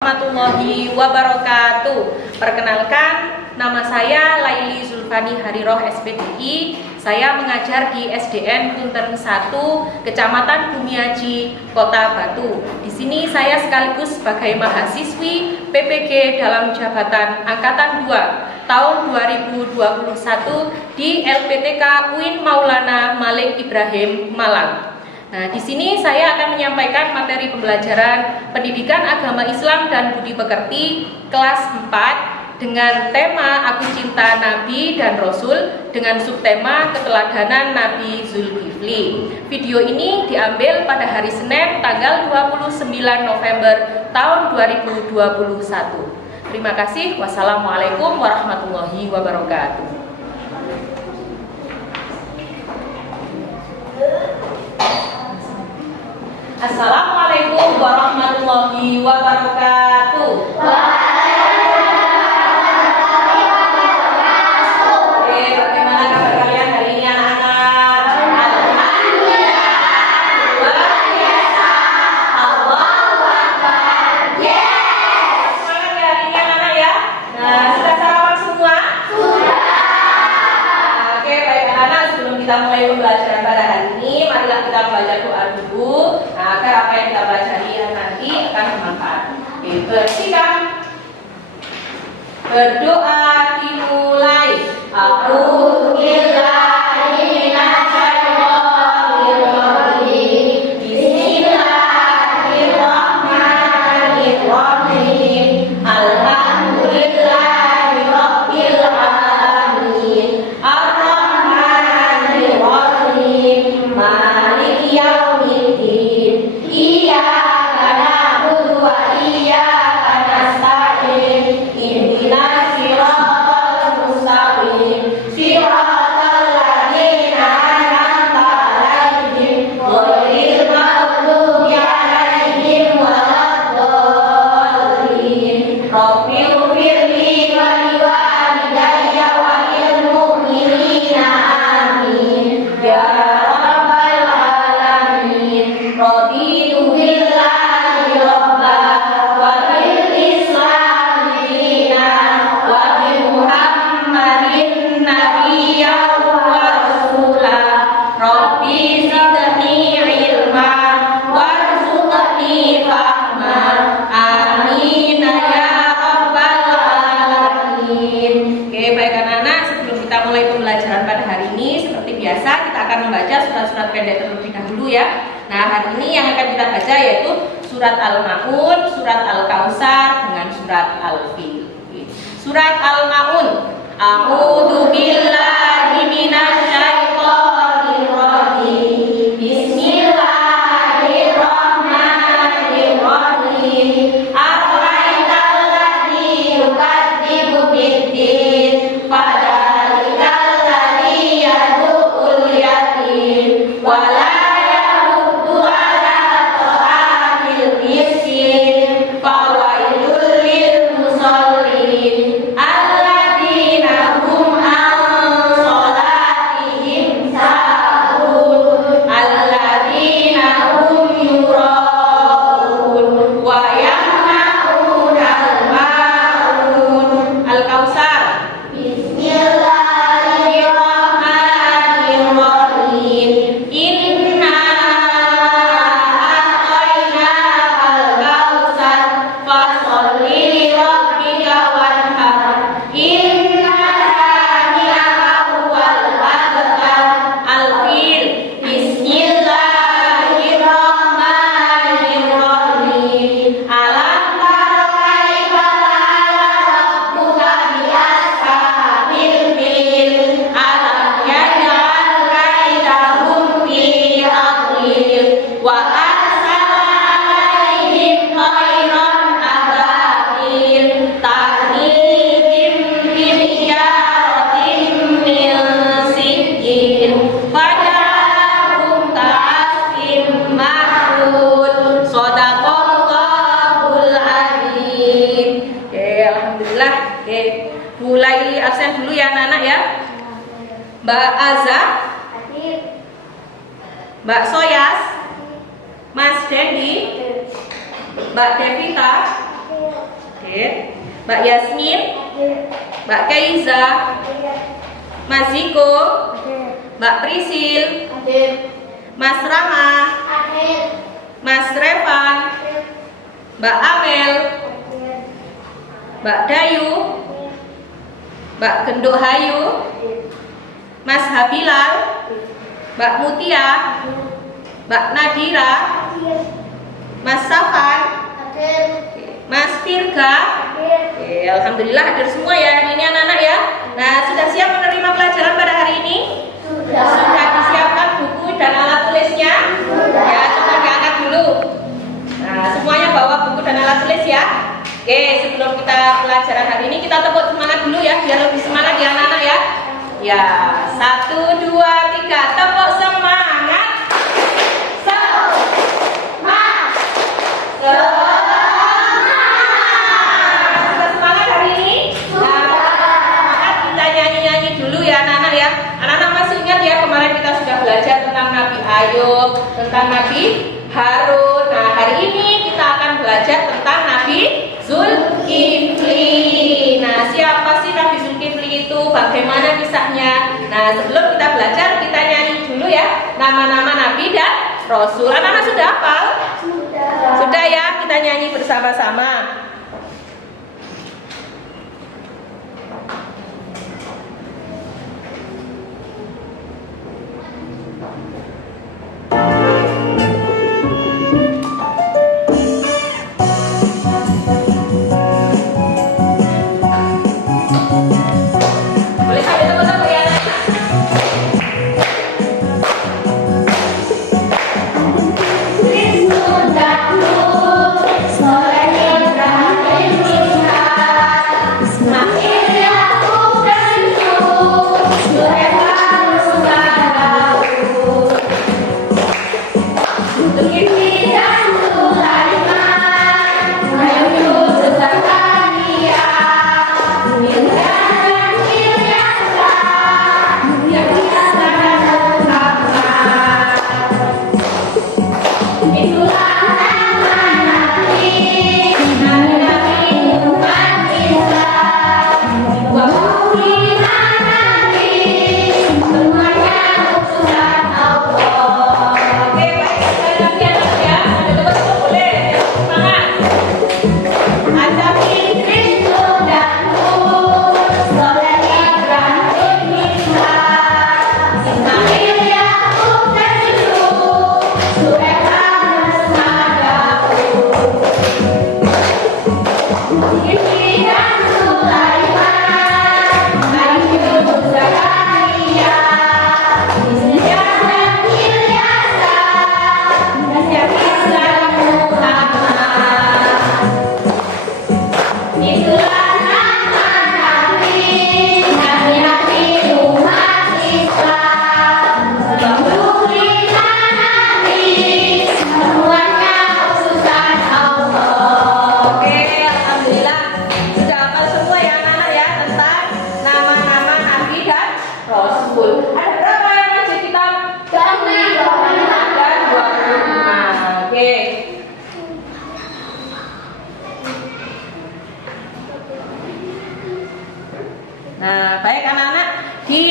Warahmatullahi wabarakatuh. Perkenalkan, nama saya Laili Zulfani Hariroh SPDI. Saya mengajar di SDN Punten 1, Kecamatan Bumiaji, Kota Batu. Di sini saya sekaligus sebagai mahasiswi PPG dalam jabatan Angkatan 2 tahun 2021 di LPTK UIN Maulana Malik Ibrahim Malang. Nah, di sini saya akan menyampaikan materi pembelajaran Pendidikan Agama Islam dan Budi Pekerti kelas 4 dengan tema Aku Cinta Nabi dan Rasul dengan subtema Keteladanan Nabi Zulkifli. Video ini diambil pada hari Senin tanggal 29 November tahun 2021. Terima kasih. Wassalamualaikum warahmatullahi wabarakatuh. Assalamualaikum warahmatullahi wabarakatuh. Oke, bagaimana kabar kalian hari ini anak-anak? Alhamdulillah, luar biasa. Allahu Akbar. Yes. Semangat ya hari ini anak-anak ya. Nah, sudah sarapan semua? Sudah. Oke, baik anak-anak, sebelum kita mulai pembelajaran pada hari ini, marilah kita baca doa dulu. Agar apa yang kita pelajari nanti akan bermanfaat. Bersihkan. Berdoa dimulai. A'udzu billahi minasyaitonir rajim. Bismillahirrahmanirrahim. Alhamdulillahirabbil alamin. Ar-Rahmanir Rahim. Maliki yaumiddin. Iyyaka na'budu wa iyyaka nasta'in. Ihdinas siratal mustaqim. Siratal ladzina an'amta 'alaihim ghairil maghdubi 'alaihim waladdallin. Rabbighfirli wa liwalidayya wa lil mu'minina amin. Ya rabbal alamin. Raditu billahi rabba wa bil islami dinan wa bi Muhammadin nabiyyan wa rasula. Rabbi zidni ilma warzuqni fahma. Amin ya rabbal alamin. Oke, baik anak-anak, sebelum kita mulai pembelajaran pada hari ini, seperti biasa kita akan membaca surat-surat pendek terlebih dahulu ya. Nah, hari ini yang akan kita baca yaitu surat Al-Ma'un, surat Al-Kautsar dengan surat Al-Fil. Surat Al-Ma'un. A'udzu billahi minasyaitonir rajim. Bismillahirrahmanirrahim. Ara'aital ladzi yukadzibu biddin. Fadzalikal ladzi yad'ul yatim. Wala mulai absen dulu ya anak-anak ya. Mbak Azza, Mbak Soyas, Mas Dendi, Mbak Devita, Hadir. Mbak Yasmin, Mbak Keiza, Mas Ziko, Mbak Prisil, Mas Rama, Mas Revan, Mbak Amel, Mbak Dayu, Mbak Genduk Hayu, Mas Habilal, Mbak Mutia, Mbak Nadira, Mas Safan, Mas Firga. Oke, alhamdulillah hadir semua ya hari ini anak-anak ya. Nah, sudah siap menerima pelajaran pada hari ini? Sudah disiapkan buku dan alat tulisnya? Ya, coba diangkat dulu. Nah, semuanya bawa buku dan alat tulis ya. Oke, sebelum kita pelajaran hari ini kita tepuk semangat dulu ya, biar lebih semangat ya anak-anak ya. Ya, 1, 2, 3, tepuk semangat. Semangat. Sudah semangat hari ini? Nah, kita nyanyi-nyanyi dulu ya anak-anak ya. Anak-anak masih ingat ya kemarin kita sudah belajar tentang Nabi Ayub, tentang Nabi Harun. Nah, hari ini kita akan belajar tentang Nabi Zulkifli. Nah, siapa sih Nabi Zulkifli itu? Bagaimana kisahnya? Nah, sebelum kita belajar, kita nyanyi dulu ya nama-nama Nabi dan Rasul. Anak-anak sudah hafal? Sudah ya, kita nyanyi bersama-sama. Nah, baik anak-anak, di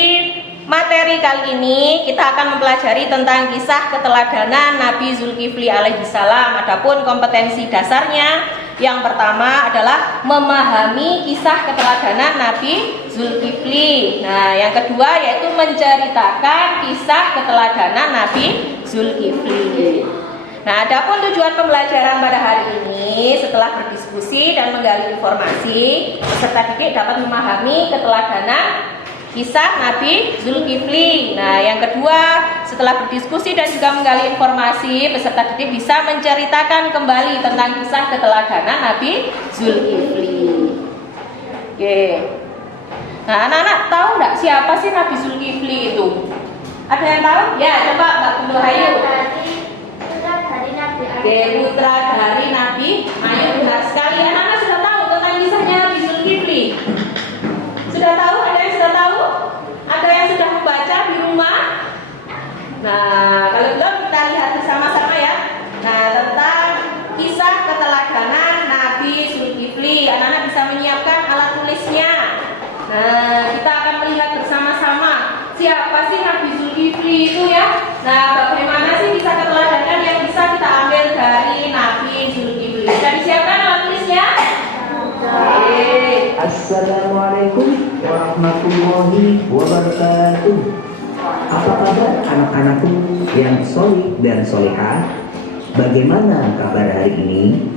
materi kali ini kita akan mempelajari tentang kisah keteladanan Nabi Zulkifli alaihissalam. Adapun kompetensi dasarnya yang pertama adalah memahami kisah keteladanan Nabi Zulkifli. Nah, yang kedua yaitu menceritakan kisah keteladanan Nabi Zulkifli. Nah, adapun tujuan pembelajaran pada hari ini setelah berdiskusi dan menggali informasi, peserta didik dapat memahami keteladanan kisah Nabi Zulkifli. Nah, yang kedua, setelah berdiskusi dan juga menggali informasi, peserta didik bisa menceritakan kembali tentang kisah keteladanan Nabi Zulkifli. Oke. Nah, anak-anak tahu nggak siapa sih Nabi Zulkifli itu? Ada yang tahu? Ya, coba Mbak Genduk Hayu. Oke, putra dari Nabi Ayub. Benar sekali. Anak-anak sudah tahu tentang kisahnya Nabi Zulkifli? Sudah tahu? Ada yang sudah tahu? Ada yang sudah membaca di rumah? Nah, kalau belum kita lihat bersama-sama ya. Nah, tentang kisah keteladanan Nabi Zulkifli. Anak-anak siapa sih Nabi Zulkifli itu ya? Nah, bagaimana sih kisah keteladanan yang bisa kita ambil dari Nabi Zulkifli? Sudah disiapkan alat tulisnya? Oke. Assalamualaikum warahmatullahi wabarakatuh. Apa kabar anak-anakku yang solih dan solehah? Bagaimana kabar hari ini?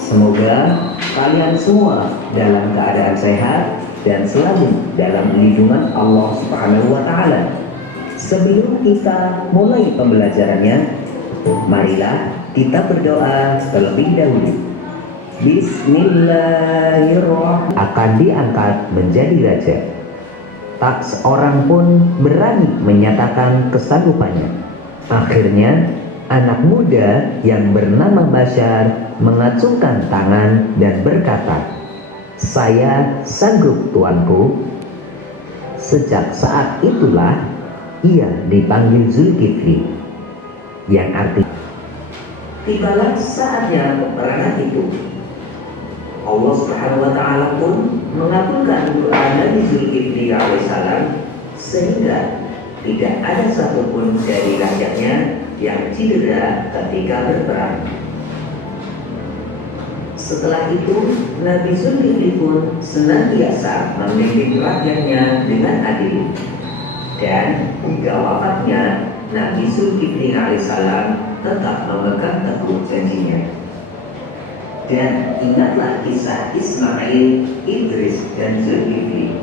Semoga kalian semua dalam keadaan sehat dan selalu dalam lindungan Allah Subhanahu wa Ta'ala. Sebelum kita mulai pembelajarannya, marilah kita berdoa terlebih dahulu. Bismillahirrahmanirrahim. Akan diangkat menjadi raja. Tak seorang pun berani menyatakan kesanggupannya. Akhirnya anak muda yang bernama Bashar mengacungkan tangan dan berkata, "Saya sanggup, tuanku." Sejak saat itulah ia dipanggil Zulkifli, yang artinya tibalah saatnya peperangan itu. Allah Subhanahu wa Ta'ala pun mengabulkan doa Nabi Zulkifli alaihissalam, sehingga tidak ada satupun dari rakyatnya yang cedera ketika berperang. Setelah itu, Nabi Zulkifli pun senantiasa memimpin rakyatnya dengan adil. Dan hingga wafatnya, Nabi Zulkifli alaihissalam tetap memegang teguh janjinya. Dan ingatlah kisah Ismail, Idris, dan Zulkifli.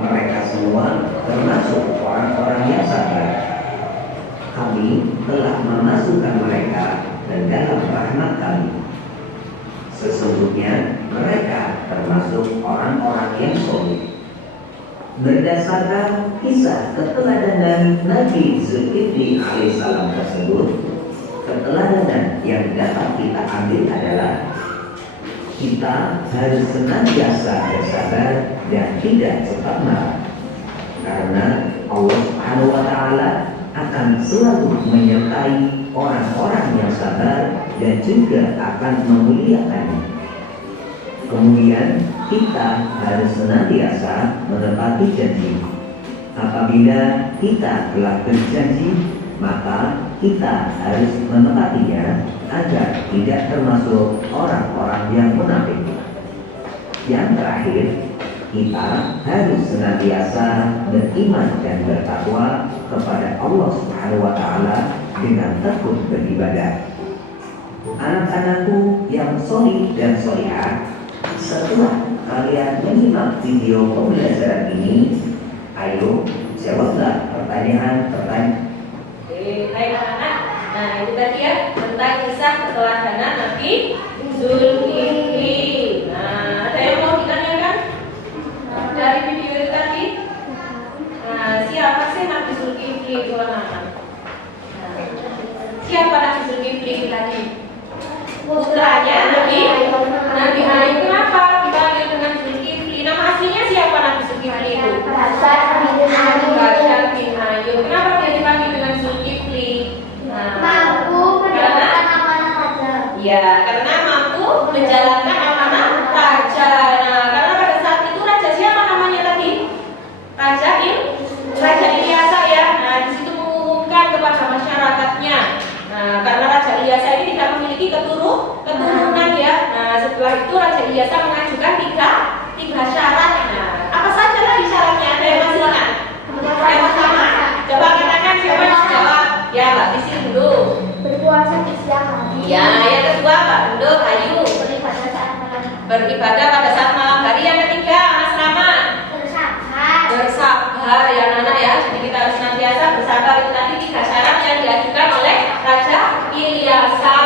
Mereka semua termasuk orang-orang yang sabar. Kami telah memasukkan mereka ke dalam rahmat kami. Sesungguhnya mereka termasuk orang-orang yang soleh. Berdasarkan kisah keteladanan Nabi Zulkifli alaihissalam tersebut, keteladanan yang dapat kita ambil adalah kita harus senantiasa bersabar dan tidak cepat marah, karena Allah Subhanahu wa Ta'ala akan selalu menyertai orang-orang yang sabar dan juga akan memuliakannya. Kemudian kita harus senantiasa menepati janji. Apabila kita telah berjanji, maka kita harus menepatinya agar tidak termasuk orang-orang yang munafik. Yang terakhir, kita harus senantiasa beriman dan bertakwa kepada Allah Subhanahu wa Ta'ala dengan tekun beribadah. Anak-anakku yang solih dan solihah, setelah kalian menyimak video pembelajaran ini, ayo jawablah pertanyaan-pertanyaan. Baik anak-anak, nah itu tadi ya tentang kisah keteladanan Nabi Zulkifli. Nah, ada yang mau ditanyakan dari video itu tadi? Nah, siapa sih Nabi Zulkifli itu anak-anak? Nah, siapa Nabi Zulkifli itu tadi? Putranya Nabi Ayub. Kenapa dipanggil dengan Zulkifli? Nama aslinya siapa Nabi Zulkifli itu? Bashar bin Ayub. Kenapa dia dipanggil dengan Zulkifli? Ya, karena mampu menjalankan amanah raja. Nah, karena pada saat itu raja siapa namanya tadi? Raja Ilyasa ya. Nah, di situ mengumumkan kepada masyarakatnya. Nah, karena Raja Ilyasa ini tidak memiliki keturunan ya. Nah, setelah itu Raja Ilyasa mengajukan tiga syarat. Nah, apa saja tadi syaratnya? Ada yang masih ingat? Yang pertama, coba katakan siapa yang jawab? Ya, Mbak Tisi dulu. Berpuasa di siang hari. Ya, yang kedua Pak Bendo, Ayu. Beribadah Beribadah pada saat malam. saat malam hari. Yang ketiga, Mas Rama. Bersabar ya Nana ya. Jadi kita harus senantiasa bersabar. Itu tadi tiga syarat yang diajukan oleh Raja Ilyasa.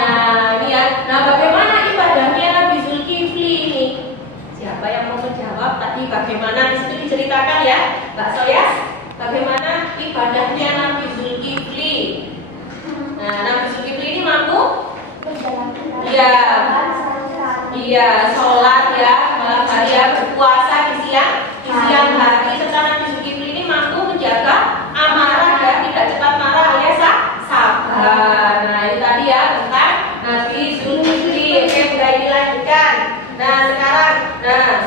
Nah, ini ya. Nah, bagaimana ibadahnya Nabi Zulkifli ini? Siapa yang mau menjawab tadi? Bagaimana di situ diceritakan ya, Mbak Soyas? Bagaimana ibadahnya Nabi Zulkifli? Nah, Nabi Zulkifli ini mampu? Iya, sholat ya, malam hari ya, berpuasa di siang hari. Serta Nabi Zulkifli ini mampu menjaga amarah dan tidak cepat marah alias sabar. Nah, itu tadi ya tentang Nabi Zulkifli. Oke, sudah dilanjutkan. Nah, sekarang,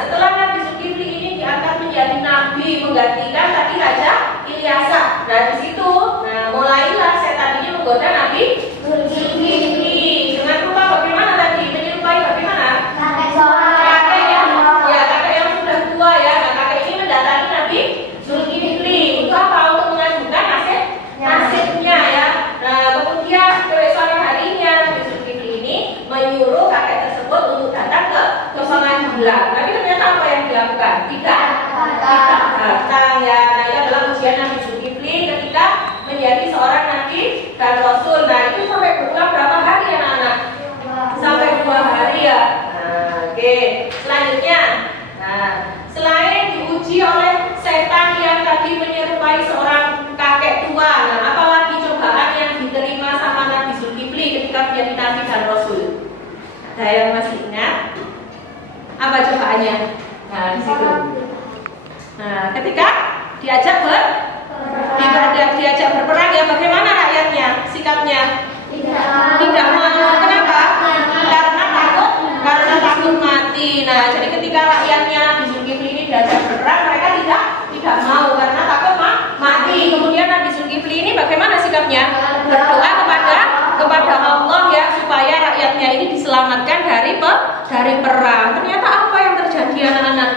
setelah Nabi Zulkifli ini diangkat menjadi nabi menggantikan tadi Raja tahlilan. Tapi ternyata apa yang dilakukan? Tidak datang ya. Nah, itu adalah ujian Nabi Zulkifli ketika menjadi seorang nabi dan rasul. Nah, itu sampai berulang berapa hari anak-anak? Sampai 2 hari ya. Nah, oke. Selanjutnya, nah, selain diuji oleh setan yang tadi menyerupai seorang kakek tua, nah, apalagi cobaan yang diterima sama Nabi Zulkifli ketika menjadi nabi dan rasul? Ada yang masih ingat? Apa cobaannya? Nah, di situ. Nah, ketika diajak berperang ya, bagaimana rakyatnya sikapnya? Tidak mau. Kenapa? Karena takut mati. Nah, jadi ketika rakyatnya Nabi Zulkifli ini diajak berperang, mereka tidak mau karena takut mati. Kemudian Nabi Zulkifli ini bagaimana sikapnya? Berdoa kepada Allah ya, supaya rakyatnya ini diselamatkan dari perang. Ternyata apa yang terjadi anak-anak?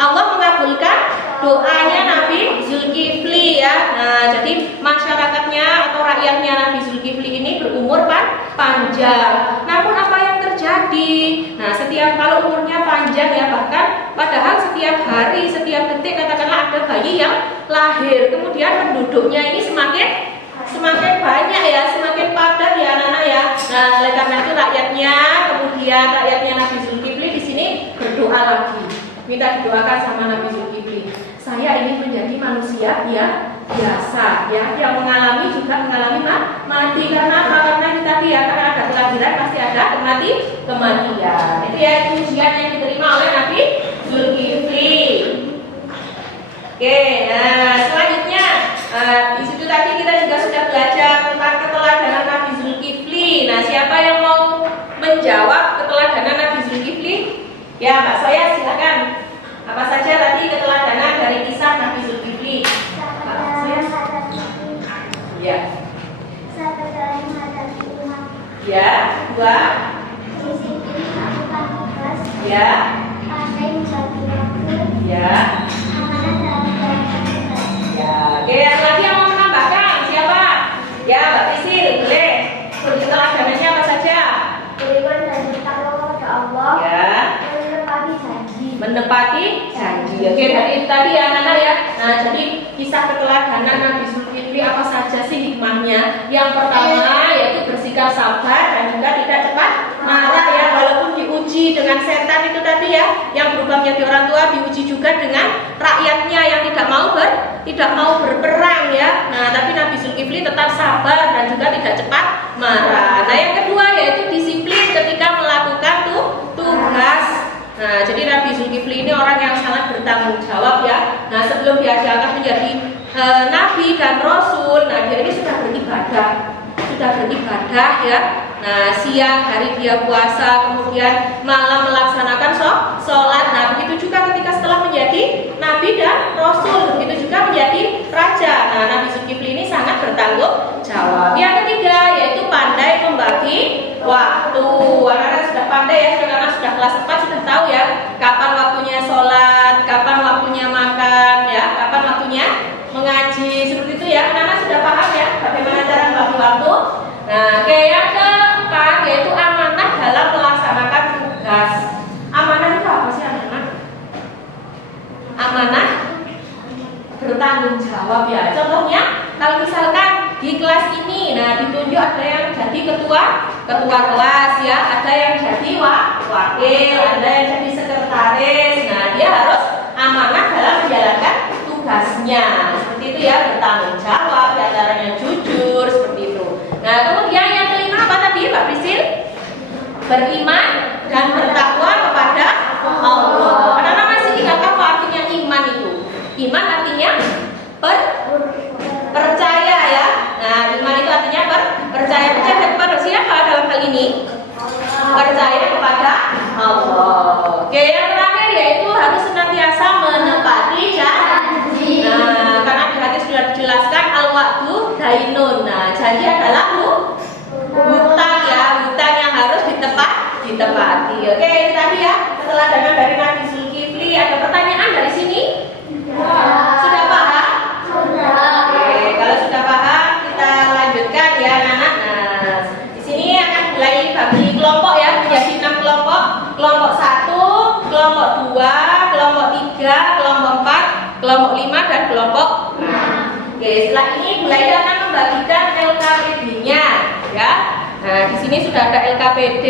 Allah mengabulkan doanya Nabi Zulkifli ya. Nah, jadi masyarakatnya atau rakyatnya Nabi Zulkifli ini berumur panjang. Namun apa yang terjadi? Nah, setiap kalau umurnya panjang ya, bahkan padahal setiap hari, setiap detik katakanlah ada bayi yang lahir, kemudian penduduknya ini semakin banyak ya, semakin padat ya anak-anak ya. Nah, oleh karena itu rakyatnya Nabi Zulkifli di sini berdoa lagi. Minta didoakan sama Nabi Zulkifli. Saya ingin menjadi manusia yang biasa, ya, yang mengalami mati. Karena itu tadi ya, karena ada kelahiran pasti ada kematian. Itu ya ujian yang diterima oleh Nabi Zulkifli. Oke, nah selanjutnya di situ tadi kita juga sudah belajar tentang keteladanan Nabi Zulkifli. Nah, siapa yang mau menjawab keteladanan Nabi Zulkifli? Ya, Mbak Soya silakan. Apa saja tadi keteladanan dari kisah Nabi Zulkifli? Ya. Ya, 2. Ya. Ya. Ya, oke, yang lagi yang mau menambahkan siapa? Ya, Mbak Prisil, boleh. Keteladanannya apa saja? Beriman dan bertakwa kepada Allah. Ya. Menepati janji. Oke, dari tadi ya anak-anak ya. Nah, jadi kisah keteladanan Nabi Zulkifli apa saja sih hikmahnya? Yang pertama yaitu bersikap sabar dan juga tidak cepat marah ya, walaupun diuji dengan setan itu tadi ya, yang berubah menjadi orang tua, diuji juga dengan rakyatnya yang tidak mau berperang ya. Nah, tapi Nabi Zulkifli tetap sabar dan juga tidak cepat marah. Nah, yang kedua yaitu disiplin ketika melakukan tugas. Nah, jadi Nabi Zulkifli ini orang yang sangat bertanggung jawab ya. Nah, sebelum dia diangkat menjadi nabi dan rasul, nah dia ini sudah beribadah ya. Nah, siang hari dia puasa, kemudian malam melaksanakan sholat. Nah, begitu juga ketika setelah menjadi nabi dan rasul, begitu juga menjadi raja. Nah, Nabi Zulkifli ini sangat bertanggung jawab. Yang ketiga yaitu pandai membagi waktu. Anak-anak sudah pandai ya, karena sudah kelas 4 sudah tahu ya kapan waktunya sholat, kapan waktunya makan ya, kapan waktunya mengaji, seperti itu ya. Anak-anak sudah paham ya bagaimana cara membagi waktu. Nah, yang keempat yaitu amanah dalam melaksanakan tugas. Amanah itu apa sih anak-anak? Amanah bertanggung jawab ya. Contohnya kalau misalkan di kelas ini, nah ditunjuk ada yang jadi ketua kelas ya, ada yang jadi wakil, ada yang jadi sekretaris. Nah, dia harus amanah dalam menjalankan tugasnya. Seperti itu ya, bertanggung jawab, diantaranya jujur, seperti itu. Nah, kemudian yang kelima apa tadi Mbak Prisil? Beriman dan bertakwa kepada Allah. Anak-anak masih ingat apa artinya iman itu? Iman artinya percaya ya. Nah, iman itu artinya percaya kepada siapa dalam hal ini? Percaya kepada Allah. Oke, yang terakhir yaitu harus senantiasa menepati janji. Nah, karena di hadis sudah dijelaskan al-wa'du dainun. Nah, janji adalah hutang ya, hutang yang harus ditepati. Oke, itu tadi ya keteladanan dari Nabi Zulkifli. Ada pertanyaan dari sini? Sudah paham? Oke, kalau sudah paham kita lanjutkan ya anak-anak. Nah, di sini akan mulai bagi kelompok ya, menjadi 6 kelompok. 2, kelompok 3, kelompok 4, kelompok 5 dan kelompok 6. Oke, setelah ini Bu Laila akan membagikan LKPD-nya ya. Nah, di sini sudah ada LKPD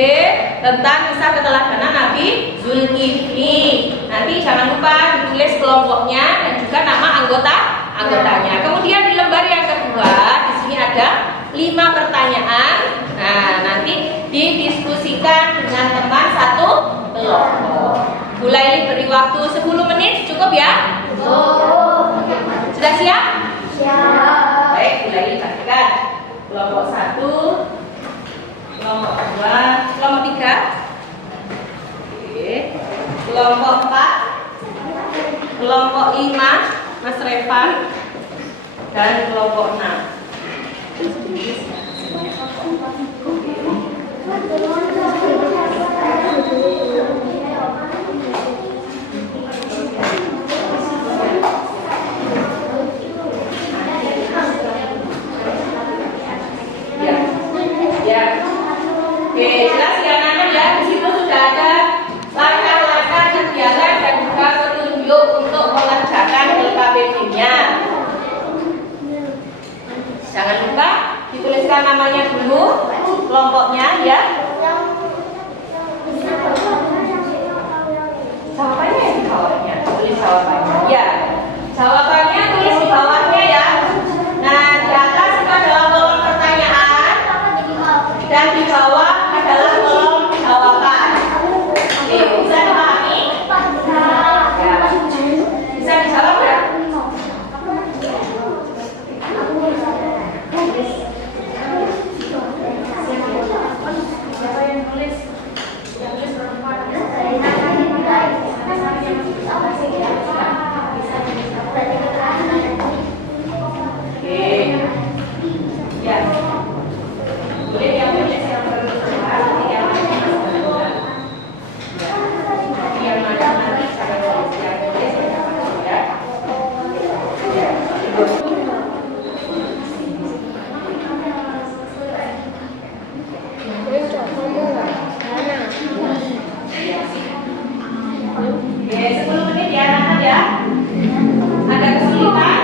tentang kisah keteladanan Nabi Zulkifli. Nanti jangan lupa ditulis kelompoknya dan juga nama anggotanya. Kemudian di lembar yang kedua di sini ada 5 pertanyaan. Nah, nanti didiskusikan dengan teman satu kelompok. Bu Laili beri waktu 10 menit, cukup ya? Sudah siap? Siap. Baik, Bu Laili bagikan kelompok 1, kelompok 2, kelompok 3, oke, kelompok 4, kelompok 5, Mas Revan, dan kelompok 6. Ya. Oke, jelas ya Nana ya. Di situ sudah ada langkah-langkah kegiatan dan juga petunjuk untuk mengerjakan LKPD-nya. Jangan lupa dituliskan namanya dulu, kelompoknya ya. Jawabannya di bawahnya, tulis jawabannya. Ya, jawabannya tulis di bawahnya ya. Nah, di atas itu adalah kolom pertanyaan dan di bawah adalah kolom jawaban. Oke, bisa dipahami? Ya. Bisa dijawab ya? Siapa yang tulis? Yang tulis perempuan. Oke. Ya. Boleh yang tulis yang perempuan, yang yang mana nanti saya tulis yang tulis ya. Ya. Oke, 10 menit ya anak-anak ya. Ada kesulitan?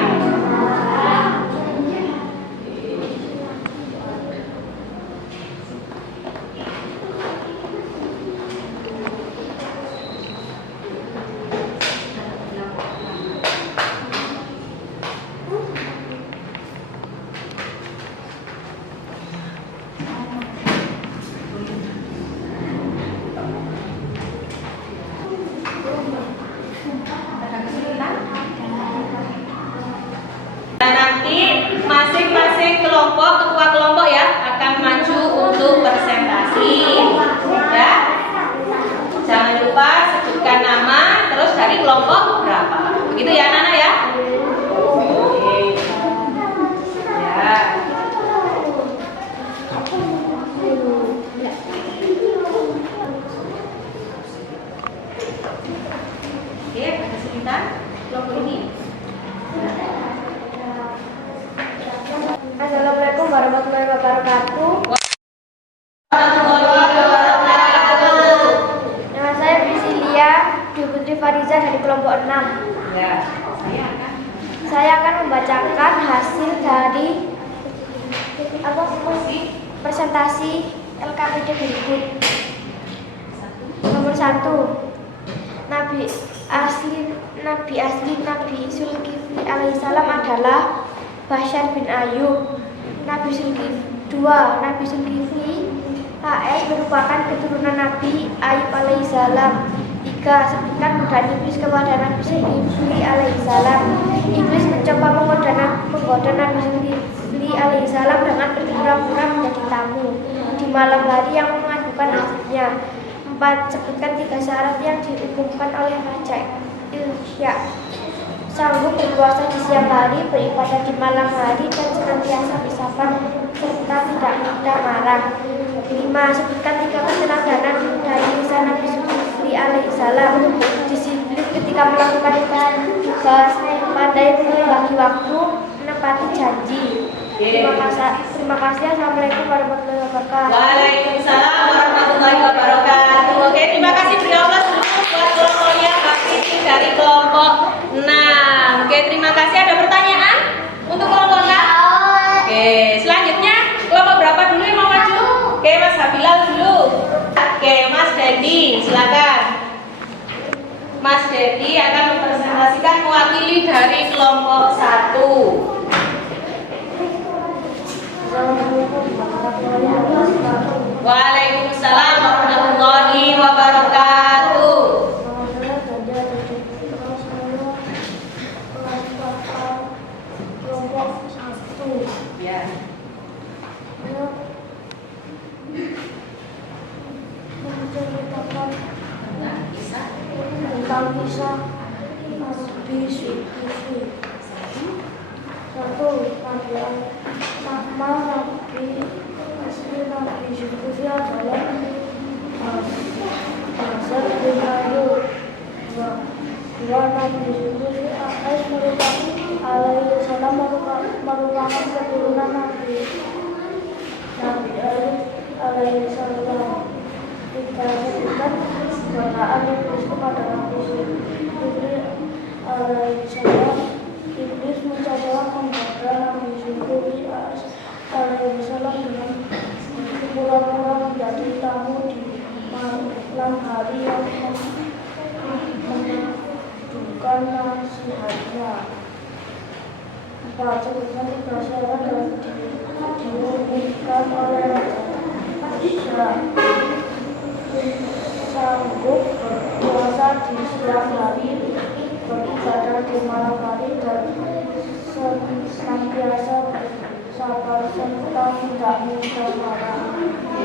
Ada kesulitan? Dan nanti masing-masing kelompok, ketua kelompok ya akan maju untuk presentasi ya. Jangan lupa sebutkan nama terus dari kelompok berapa. Begitu ya Nana ya. Oke. Ya. Oke, ada kesulitan kelompok ini? Assalamualaikum warahmatullahi wabarakatuh. Warahmatullahi wabarakatuh. Nama saya Priscilia Dwi Putri Fariza dari kelompok 6. Ya, Saya akan membacakan hasil dari presentasi LKPD berikut. Nomor 1. Nabi asli Nabi Zulkifli alaihissalam adalah Bashar bin Ayub. Nabi Zulkifli 2. Nabi Zulkifli AS merupakan keturunan Nabi Ayub alaihissalam. 3. Sebutkan godaan iblis kepada Nabi Zulkifli alaihissalam. Iblis mencoba menggoda Nabi Zulkifli alaihissalam dengan berpura-pura menjadi tamu di malam hari yang mengadukan nasibnya. 4. Sebutkan 3 syarat yang diumumkan oleh Raja Ilsya. Sanggup berpuasa di siang hari, beribadah di malam hari, dan senantiasa bersabar serta tidak mudah marah. 5. Sebutkan 3 keteladanan dari lisan Nabi Zulkifli alaihissalam. Disiplin ketika melakukan tugas, pandai membagi waktu, menepati janji. Terima kasih. Assalamualaikum warahmatullahi wabarakatuh. Waalaikumsalam warahmatullahi wabarakatuh. Oke, terima kasih beri Allah buat kelompoknya. Mas Dedi akan mempresentasikan mewakili dari kelompok 1. Waalaikumsalam warahmatullahi wabarakatuh. Ya. Nah, bisa. Tentang kisah Nabi Zulkifli. Satu, nama Nabi asli Nabi Zulkifli adalah Basar bin Ayub. Dua, Nabi Zulkifli alaihi salam merupakan keturunan Nabi Ayub alaihi salam. Kita sebutkan bacaan Iblis kepada Nabi Zulkifli alaihi salam. Iblis mencoba membaca Nabi Zulkifli alaihi salam dengan pura-pura menjadi tamu di malam hari yang menunjukkan nasihatnya. Empat, sebutkan tiga syarat yang diumumkan oleh Raja sanggup berpuasa di siang hari, beribadah di malam hari, dan senantiasa bersabar serta tidak mudah marah.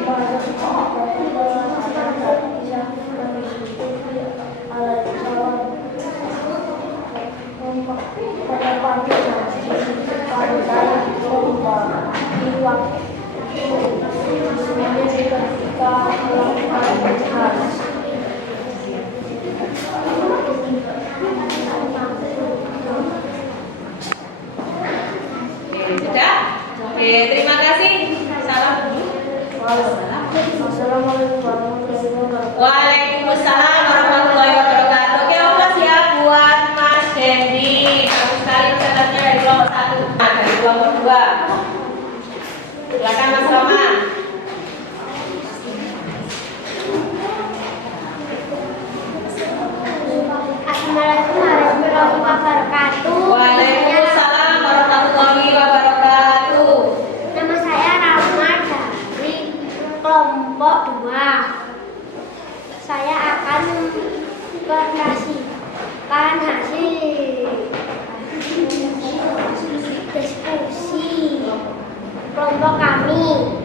Pada ada dari kisah Nabi Zulkifli alaihi salam menepati janji pada lomba di waktu ketika melakukan haji. Sudah? Oke, terima kasih. Salam dulu. Wassalamualaikum warahmatullahi wabarakatuh. Waalaikumsalam warahmatullahi wabarakatuh. Oke, makasih ya buat Mas Dendi. Bagus sekali pesertanya dari kelompok 1. Nah, dari kelompok 2. Silakan Mas Roma. Assalamualaikum warahmatullahi wabarakatuh. Waalaikumsalam warahmatullahi wabarakatuh. Nama saya Rama dari kelompok 2. Saya akan mempresentasikan hasil diskusi kelompok kami.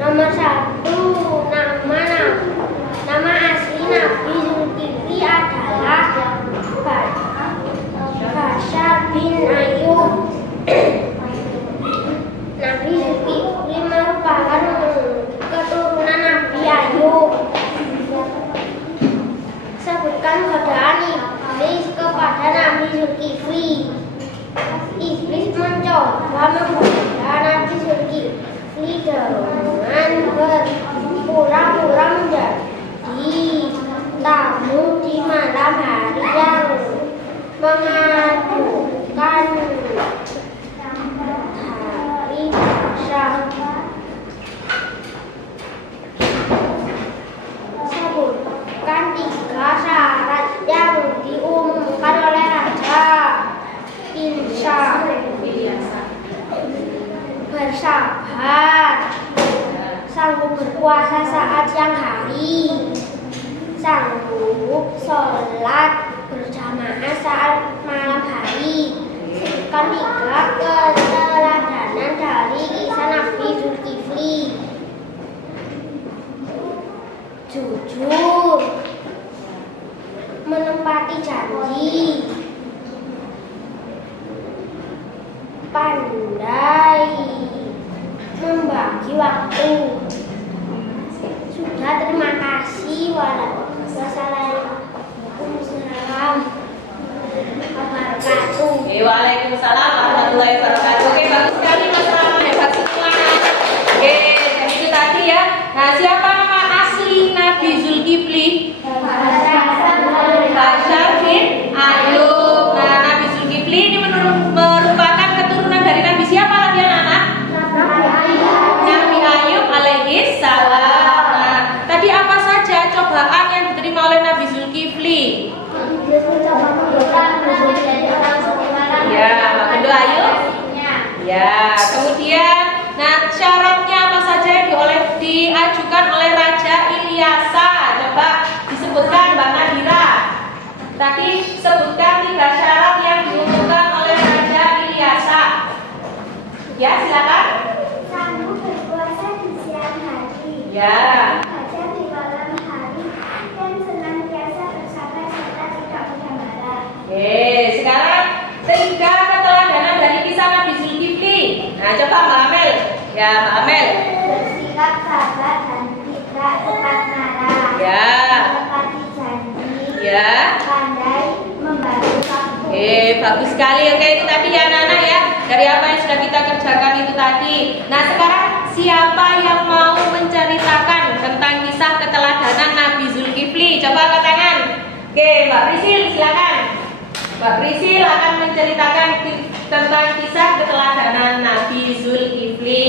Nomor 1, nama asli Nabi Zulkifli adalah Basar bin Ayub. Nabi Zulkifli merupakan keturunan Nabi Ayub. Sebutkan godaan Iblis kepada Nabi Zulkifli. Iblis mencoba menggoda Nabi Zulkifli dengan berpura-pura menjadi tamu di malam hari yang mengadukan hari Basar. Sebutkan 3 syarat yang diumumkan oleh Raja. Insya bersabar, sanggup berpuasa saat siang hari, sanggup sholat berjamaah saat malam hari. Sebutkan 3 keteladanan dari kisah Nabi Zulkifli. Jujur, menepati janji, pandai membagi waktu. Sudah, terima kasih. Wassalamualaikum wabarakatuh. Waalaikumsalam warahmatullahi wabarakatuh. Oke, bagus sekali Mas Rama, hebat semua. Oke, jadi itu tadi ya. Nah, siapa nama asli Nabi Zulkifli? Basar bin Ayub. Nah, Nabi Zulkifli ini merupakan keturunan dari Nabi siapa lagi anak-anak? Nabi Ayub alaihi salam. Nah, tadi apa saja cobaan yang diterima oleh Nabi Zulkifli? Tadi sebutkan 3 syarat yang diumumkan oleh Raja Ilyasa. Ya, silakan. Sanggup berpuasa di siang hari. Ya. Belajar di malam hari dan senantiasa bersabar serta tidak mudah marah. Oke, sekarang 3 keteladanan dari kisah Nabi Zulkifli. Nah, coba Mbak Amel. Ya, Mbak Amel. Bersikap sabar dan tidak cepat marah. Ya. Menepati janji. Ya. Pandai membantu waktu. Oke, bagus sekali. Oke, itu tadi ya anak-anak ya. Dari apa yang sudah kita kerjakan itu tadi. Nah, sekarang siapa yang mau menceritakan tentang kisah keteladanan Nabi Zulkifli? Coba angkat tangan. Oke, Mbak Prisil silakan. Mbak Prisil akan menceritakan tentang kisah keteladanan Nabi Zulkifli.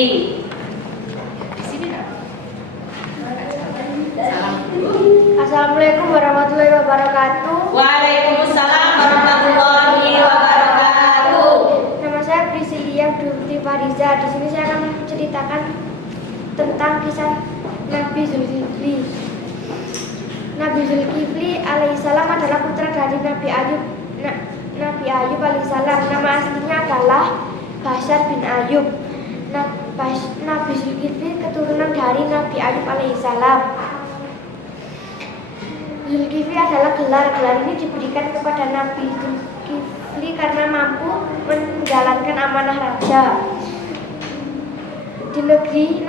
Di sini nak. Salam dulu. Assalamualaikum warahmatullahi wabarakatuh. Waalaikumsalam warahmatullahi wabarakatuh. Nama saya Priscilia Durti Fariza. Di sini saya akan menceritakan tentang kisah Nabi Zulkifli. Nabi Zulkifli alaihissalam adalah putra dari Nabi Ayub. Nabi Ayub alaihissalam. Nama aslinya adalah Bashar bin Ayub. Nabi Zulkifli keturunan dari Nabi Ayub alaihissalam. Zulkifli adalah gelar ini diberikan kepada Nabi Zulkifli karena mampu menjalankan amanah raja. Di negeri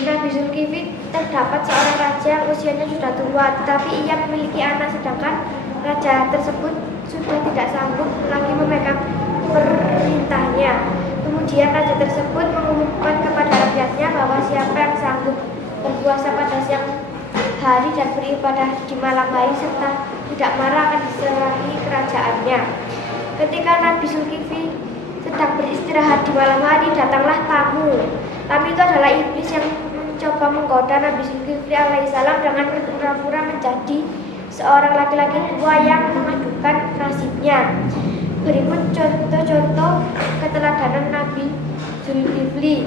Nabi Zulkifli terdapat seorang raja yang usianya sudah tua, tetapi ia memiliki anak, sedangkan raja tersebut sudah tidak sanggup lagi memegang perintahnya. Kemudian raja tersebut mengumumkan kepada rakyatnya bahwa siapa yang sanggup berpuasa pada siang hari dan beribadah di malam hari serta tidak marah akan diserahi kerajaannya. Ketika Nabi Zulkifli sedang beristirahat di malam hari, datanglah tamu. Tamu itu adalah iblis yang mencoba menggoda Nabi Zulkifli alaihissalam dengan pura-pura menjadi seorang laki-laki tua yang mengadukan nasibnya. Berikut contoh-contoh keteladanan Nabi Zulkifli.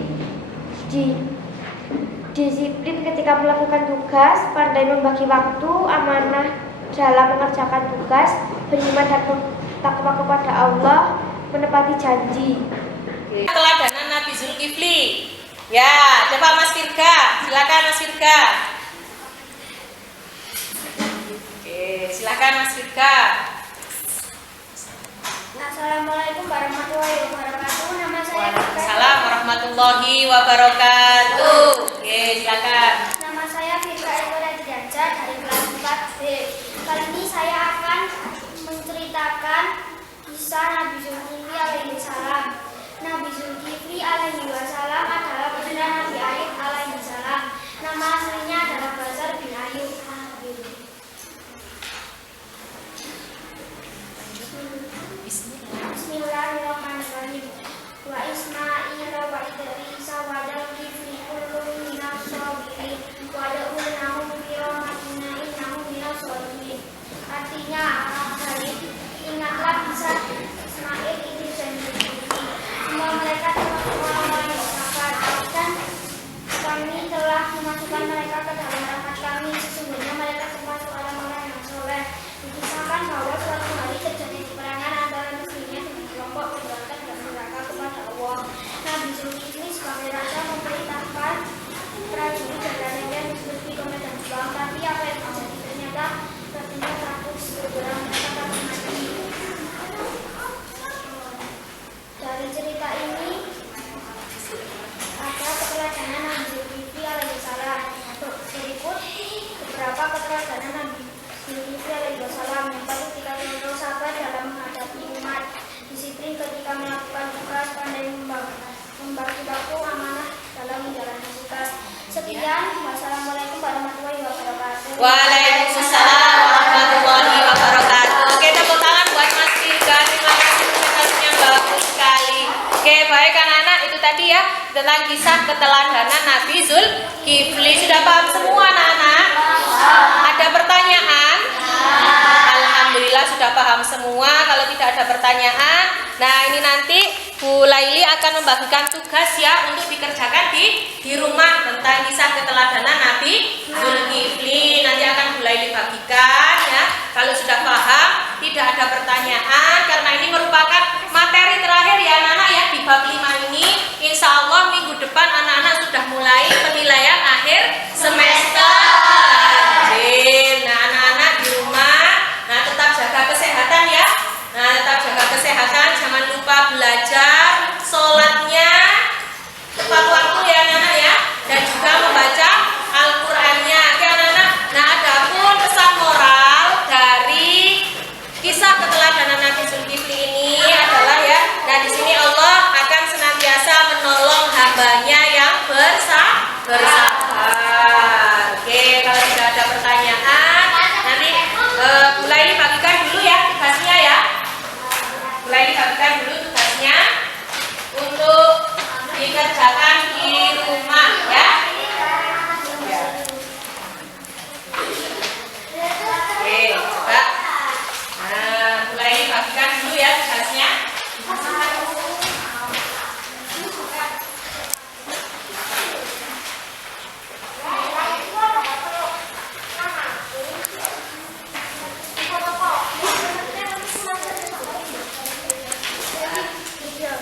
Disiplin ketika melakukan tugas, pandai membagi waktu, amanah dalam mengerjakan tugas, beriman dan takwa kepada Allah, menepati janji. Keteladanan Nabi Zulkifli. Ya, coba Mas Firga, silakan Mas Firga. Oke, silakan Mas Firga. Assalamualaikum warahmatullahi wabarakatuh. Nama saya Waalaikumsalam warahmatullahi wabarakatuh. Oke, silakan. Nama saya Firka Eko Radianca dari kelas 4B. Kali ini saya akan menceritakan kisah Nabi Zulkifli alaihi salam. Nabi Zulkifli alaihi wasallam adalah putra Nabi Ayub alaihi salam. Nama aslinya adalah Bashar bin Ayub. Bismillahirrahmanirrahim. Wa Ismail wa Idris wa Dzulkifli kullun minas sabirin wa da'unahum bi rahmatina innahum minas sholihin. Artinya, ingatlah kisah Ismail, Idris dan Dzulkifli. Semua mereka termasuk orang-orang yang sabar, dan kami telah memasukkan mereka ke dalam rahmat kami. Sesungguhnya mereka termasuk orang-orang yang soleh. Dikisahkan bahwa suatu hari terjadi peperangan antara muslimnya dengan kelompok pemberontak dan durhaka kepada Allah. Nabi Zulkifli sebagai raja memerintahkan prajurit jaga-jaga menuju ke medan perang, tapi apa yang terjadi ternyata prajurit takut berperang, mereka takut mati. Dari cerita ini ada keteladanan Nabi Zulkifli alaihissalam. Berikut beberapa keteladanan Nabi Zulkifli alaihissalam. Yang perlu kita contoh sabar dalam menghadapi umat, disiplin ketika melakukan tugas, pandai membagi waktu, amanah dalam menjalani tugas. Sekian, wassalamualaikum warahmatullahi wabarakatuh. Waalaikumsalam warahmatullahi wabarakatuh. Oke, tepuk tangan buat Mas Firga. Terima kasih presentasinya bagus sekali. Oke, baik anak-anak, itu tadi ya tentang kisah keteladanan Nabi Zulkifli. Sudah paham semua anak-anak? Ada pertanyaan? Alhamdulillah sudah paham semua. Kalau tidak ada pertanyaan, nah ini nanti Bu Laili akan membagikan tugas ya untuk dikerjakan di rumah tentang kisah keteladanan Nabi Zulkifli. Nanti akan Bu Laili bagikan ya. Kalau sudah paham, tidak ada pertanyaan karena ini merupakan materi terakhir ya anak-anak ya di bab 5 ini. Insya Allah minggu depan anak-anak sudah mulai penilaian akhir semester. Nah anak-anak di rumah, nah tetap jaga kesehatan ya. Nah tetap jaga kesehatan, jangan lupa belajar, sholatnya tepat waktu ya anak-anak ya, dan juga membaca Al-Qur'annya. Oke anak-anak. Nah adapun pesan moral dari kisah keteladanan Nabi Zulkifli ini adalah ya, nah di sini Allah akan senantiasa menolong hambanya yang bersabar. Oke, kalau tidak ada pertanyaan, nanti mulai dibagikan dulu ya tugasnya ya. Mulai dibagikan dulu tugasnya untuk dikerjakan di rumah ya. Oke, coba. Nah, mulai dibagikan dulu ya tugasnya.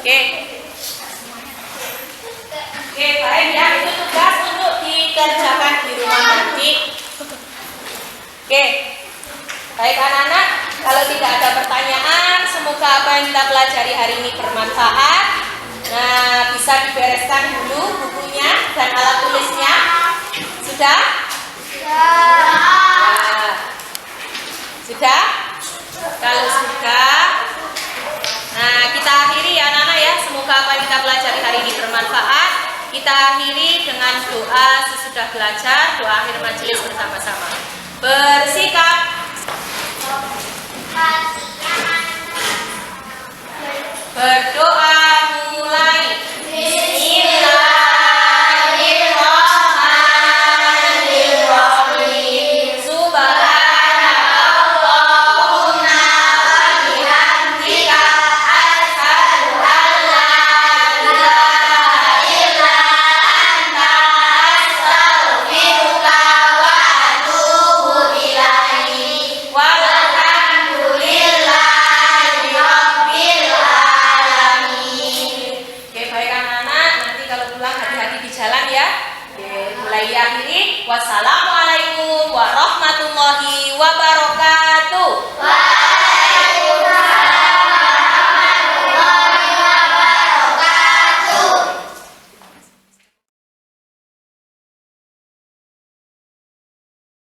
Oke. Oke, baik ya, itu tugas untuk dikerjakan di rumah nanti. Oke. Baik anak-anak, kalau tidak ada pertanyaan, semoga apa yang kita pelajari hari ini bermanfaat. Nah, bisa dibereskan dulu bukunya dan alat tulisnya. Sudah? Nah, sudah? Kalau sudah, nah kita akhiri ya anak-anak ya. Semoga apa yang kita pelajari hari ini bermanfaat. Kita akhiri dengan doa sesudah belajar, doa akhir majelis bersama-sama. Bersikap